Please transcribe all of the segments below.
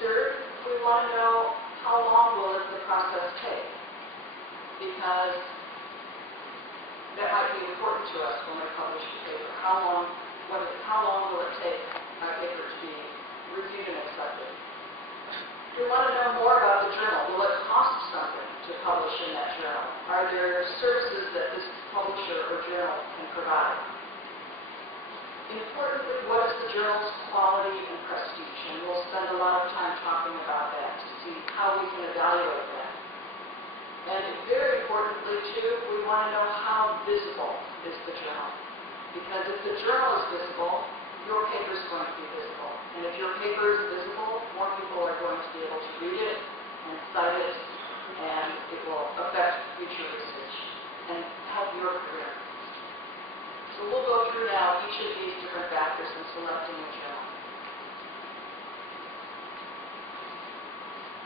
Third, we want to know how long will the process take, because that might be important to us when we publish a paper. How long will it take our paper to be reviewed and accepted? We want to know more about the journal. Will it cost something to publish in that journal? Are there services that this publisher or journal can provide? Importantly, what is the journal's quality and prestige? And we'll spend a lot of time talking about that to see how we can evaluate that. And very importantly, too, we want to know how visible is the journal. Because if the journal is visible, your paper is going to be visible. And if your paper is visible, more people are going to be able to read it and cite it, and it will affect future research and help your career. So we'll go through now each of these different factors in selecting a journal.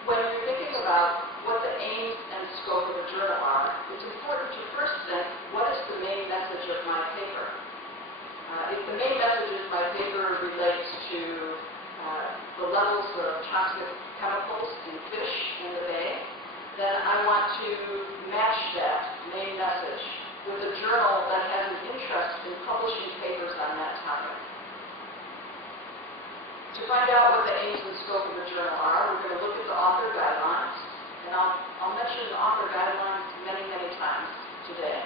When you're thinking about what the aims and scope of a journal are, it's important to first think, what is the main message of my paper? If the main message of my paper relates to the levels of toxic chemicals in fish in the bay, then I want to match that main message with a journal that has an interest in publishing papers on that topic. To find out what the aims and scope of the journal are, we're going to look at the author guidelines, and I'll mention the author guidelines many, many times today.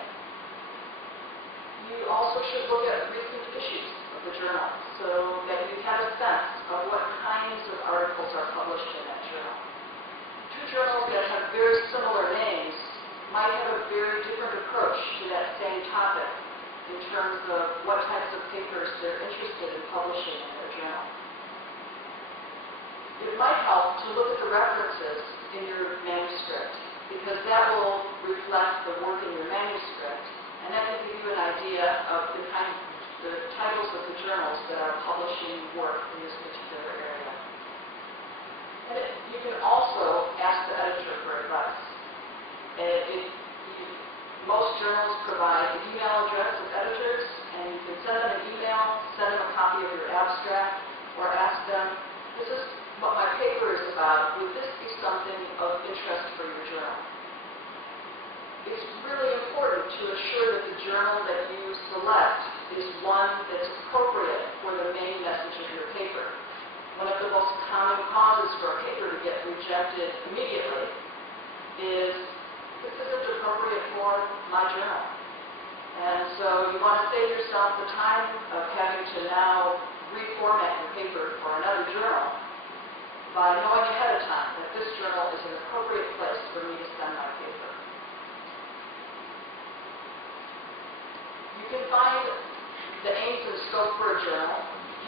You also should look at recent issues of the journal so that you have a sense of what kinds of articles are published in that journal. Two journals that have very similar names might have a very different approach to that same topic in terms of what types of papers they're interested in publishing in their journal. It might help to look at the references in your manuscript, because that will reflect the work in your manuscript, and that will give you an idea of the titles of the journals that are publishing work in this particular area. And you can also ask the editor for advice. Most journals provide the email address of editors, and you can send them an email, send them a copy of your abstract, or ask them, this is what my paper is about. Would this be something of interest for your journal? It's really important to assure that the journal that you select is one that's appropriate for the main message of your paper. One of the most common causes for a paper to get rejected immediately is, this isn't appropriate for my journal. And so you want to save yourself the time of having to now reformat your paper for another journal by knowing ahead of time that this journal is an appropriate place for me to send my paper. You can find the aims and scope for a journal,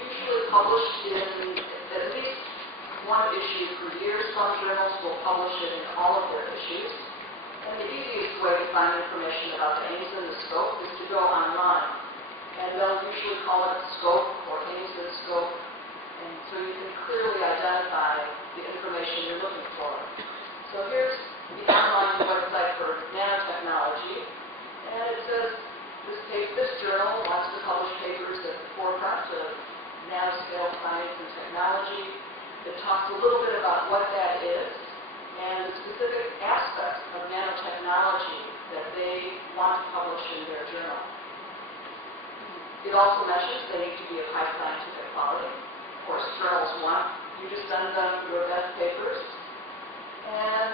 usually published in at least one issue per year. Some journals will publish it in all of their issues. And the easiest way to find information about the aims and the scope is to go online. And they'll usually call it scope or aims and scope. And so you can clearly identify the information you're looking for. So here's the online website for nanotechnology. And it says this journal wants to publish papers at the forefront of nanoscale science and technology. It talks a little bit about what that is and the specific aspects of nanotechnology that they want to publish in their journal. It also mentions they need to be of high scientific quality. Of course, journals want you to send them your best papers. And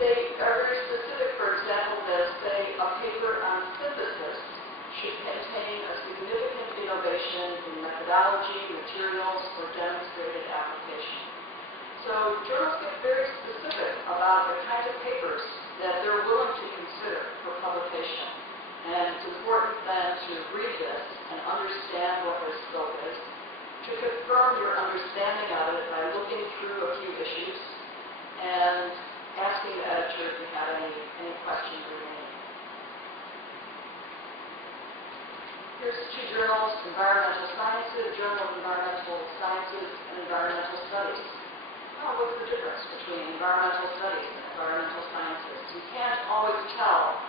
they are very specific. For example, they'll say a paper on synthesis should contain a significant innovation in methodology, materials, or demonstrated application. So journals get very specific about the kinds of papers that they're willing to consider for publication. And it's important then to read this and understand what their scope is, to confirm your understanding of it by looking through a few issues and asking the editor if you have any questions remaining. Here's two journals, Environmental Sciences, Journal of Environmental Sciences, and Environmental Studies. What's the difference between environmental studies and environmental sciences? You can't always tell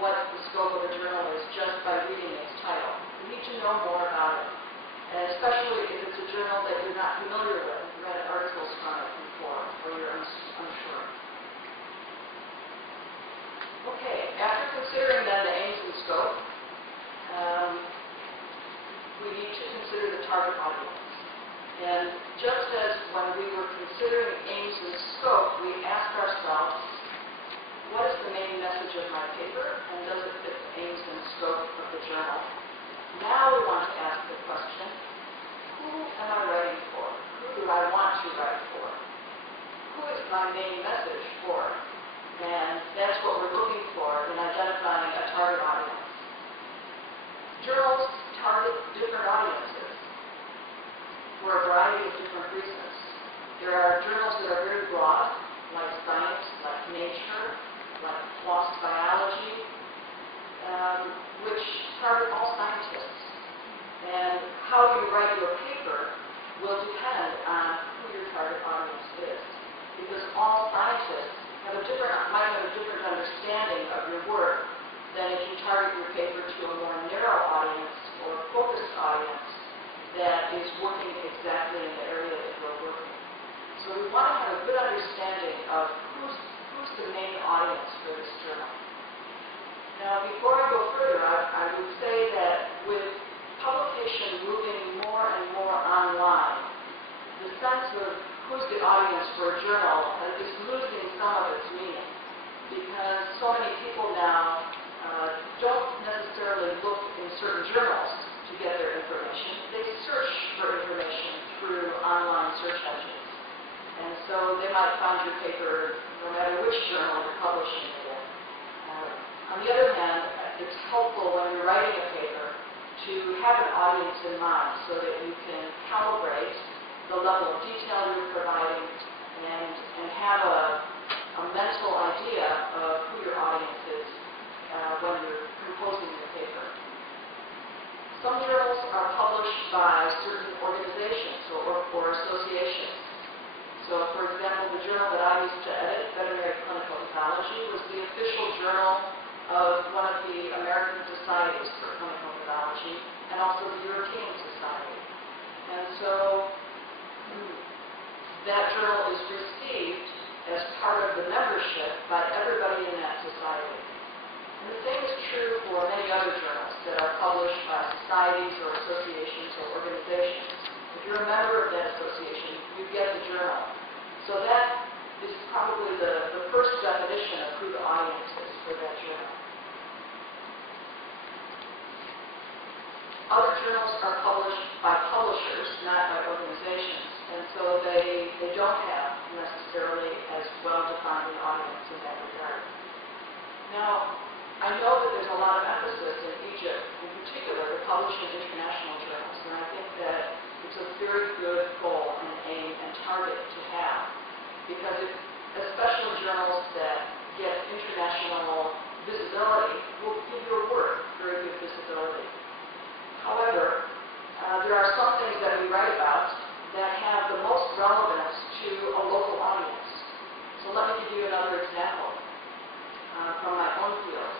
what the scope of a journal is just by reading its title. You need to know more about it, and especially if it's a journal that you're not familiar with, you've read articles from it before. my main message for. And that's what we're looking for in identifying a target audience. Journals target different audiences for a variety of different reasons. There are journals that are very broad, like Science, like Nature, like PLOS Biology, which target all scientists. And how you write your paper will depend on who your target audience is, because all scientists might have a different understanding of your work than if you target your paper to a more narrow audience or focused audience that is working exactly in the area that you're working. So we want to have a good understanding of who's the main audience for this journal. Now, before I go further, I would say that with publication moving more and more online, the sense of who's the audience for a journal is losing some of its meaning, because so many people now don't necessarily look in certain journals to get their information. They search for information through online search engines. And so they might find your paper no matter which journal you're publishing it in. On the other hand, it's helpful when you're writing a paper to have an audience in mind so that you can calibrate the level of detail you're providing and have a mental idea of who your audience is when you're composing your paper. Some journals are published by certain organizations or associations. So, for example, the journal that I used to edit, Veterinary Clinical Pathology, was the official journal of one of the American societies for clinical pathology and also the European Society. And so that journal is received as part of the membership by everybody in that society. And the same is true for many other journals that are published by societies or associations or organizations. If you're a member of that association, you get the journal. So that is probably the first definition of who the audience is for that journal. Other journals are published by publishers, not by organizations, and so they don't have necessarily as well-defined an audience in that regard. Now, I know that there's a lot of emphasis in Egypt, in particular, to publish in international journals, and I think that it's a very good goal and aim and target to have, because especially journals that get international visibility will give your work very good visibility. However, there are some things that we write about that have the most relevance to a local audience. So let me give you another example from my own field.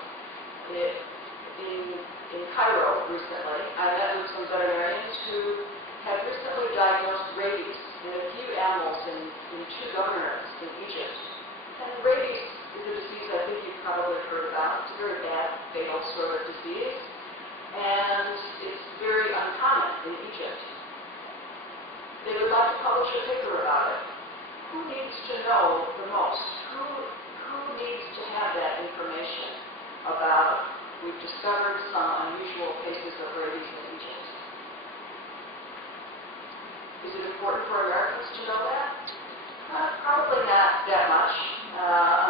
In Cairo recently, I met with some veterinarians who had recently diagnosed rabies in a few animals in two governorates in Egypt. And rabies is a disease I think you've probably heard about. It's a very bad, fatal sort of disease. And it's very uncommon in Egypt. They would like to publish a paper about it. Who needs to know the most? Who needs to have that information about we've discovered some unusual cases of rabies in Egypt? Is it important for Americans to know that? Probably not that much,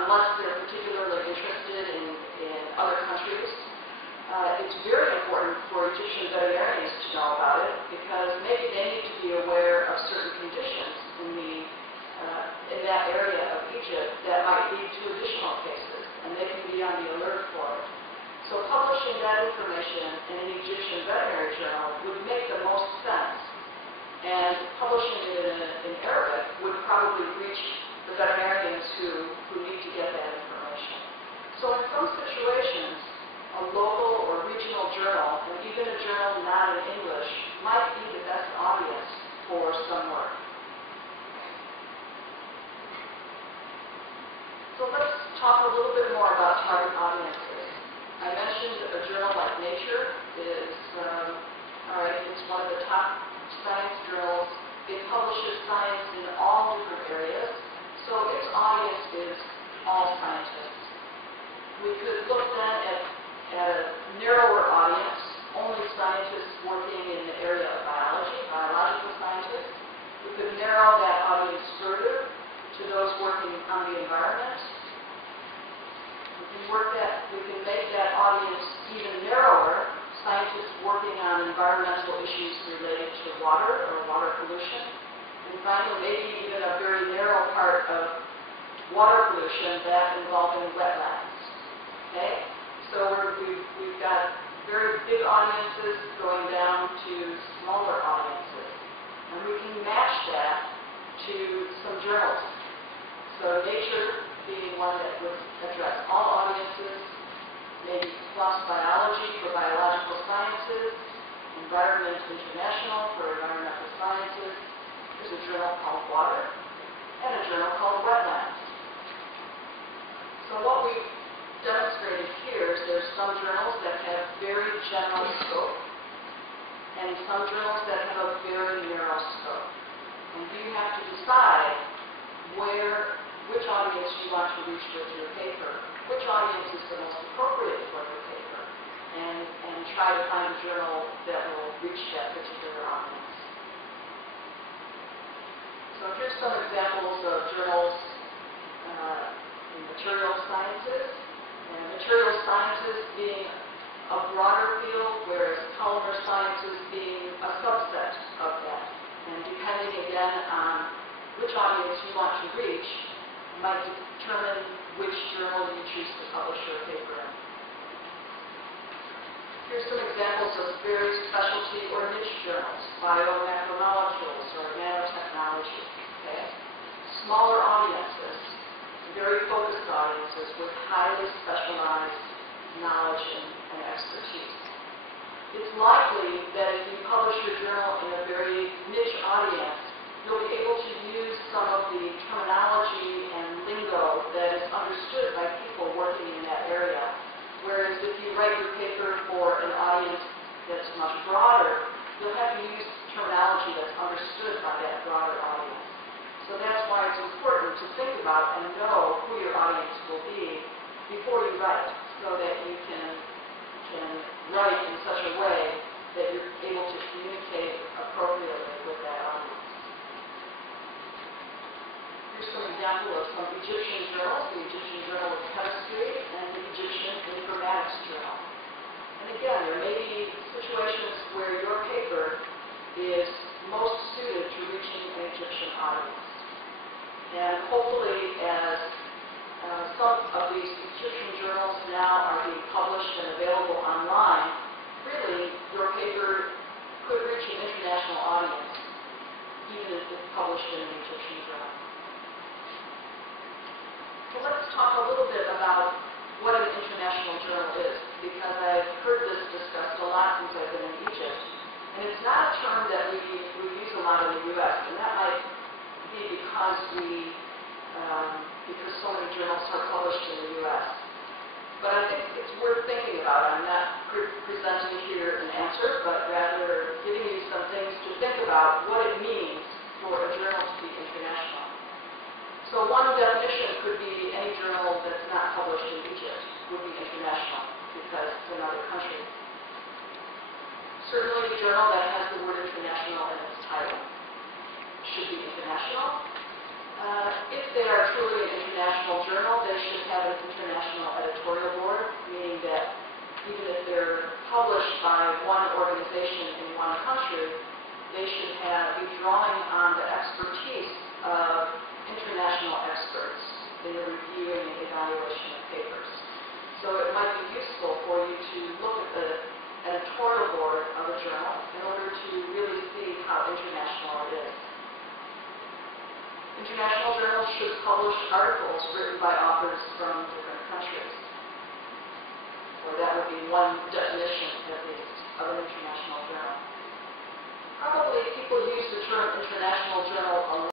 unless they're particularly interested in other countries. It's very important for Egyptian veterinarians to know about it, because maybe they need to be aware of certain conditions in that area of Egypt that might lead to additional cases, and they can be on the alert for it. So publishing that information in an Egyptian veterinary journal would make the most sense, and publishing it in Arabic would probably reach the veterinarians who need to get that information. So in some situations, a local or regional journal, and even a journal not in English, might be the best audience for some work. So let's talk a little bit more about target audiences. I mentioned a journal like Nature is, it's one of the top science journals. It publishes science in all different areas, so its audience is all scientists. We could look then at a narrower audience, only scientists working in the area of biology, biological scientists. We could narrow that audience further to those working we can make that audience even narrower. Scientists working on environmental issues related to water or water pollution. And finally, maybe even a very narrow part of water pollution that involving wetlands. Okay? So we've got very big audiences going down to smaller audiences. And we can match that to some journals. So Nature being one that would address all audiences, maybe plus biology for biological sciences, Environment International for environmental sciences. There's a journal called Water, and a journal called Wetlands. So what we've demonstrated here is there's some journals that have very general scope, and some journals that have a very narrow scope. And you have to decide which audience you want to reach with your paper, which audience is the most appropriate for your paper, and try to find a journal that will reach that particular audience. So here's some examples of journals in material sciences, and material sciences being a broader field, whereas polymer sciences being a subset of that. And depending again on which audience you want to reach, might determine which journal you choose to publish your paper in. Here's some examples of very specialty or niche journals, biomacromolecules or nanotechnology. Okay? Smaller audiences, very focused audiences with highly specialized knowledge and expertise. It's likely that if you publish your journal in a very niche audience, you'll be able to use some of the terminology and lingo that is understood by people working in that area. Whereas if you write your paper for an audience that's much broader, you'll have to use terminology that's understood by that broader audience. So that's why it's important to think about and know who your audience will be before you write, so that you can write in such a way that you're able to communicate appropriately with that audience. Here's some example of some Egyptian journals, the Egyptian Journal of Chemistry and the Egyptian Informatics Journal. And again, there may be situations where your paper is most suited to reaching an Egyptian audience. And hopefully, as some of these Egyptian journals now are being published and available online, really your paper could reach an international audience, even if it's published in an Egyptian journal. So let's talk a little bit about what an international journal is, because I've heard this discussed a lot since I've been in Egypt. And it's not a term that we use a lot in the U.S., and that might be because so many journals are published in the U.S. But I think it's worth thinking about. I'm not presenting here an answer, but rather giving you some things to think about what it means for a journal to be international. So one definition could be any journal that's not published in Egypt would be international because it's another country. Certainly a journal that has the word international in its title should be international. If they are truly an international journal, they should have an international editorial board, meaning that even if they're published by one organization in one country, they should be drawing on the expertise of international experts in the reviewing and evaluation of papers. So it might be useful for you to look at the editorial board of a journal in order to really see how international it is. International journals should publish articles written by authors from different countries. So that would be one definition, at least, of an international journal. Probably people use the term international journal a lot.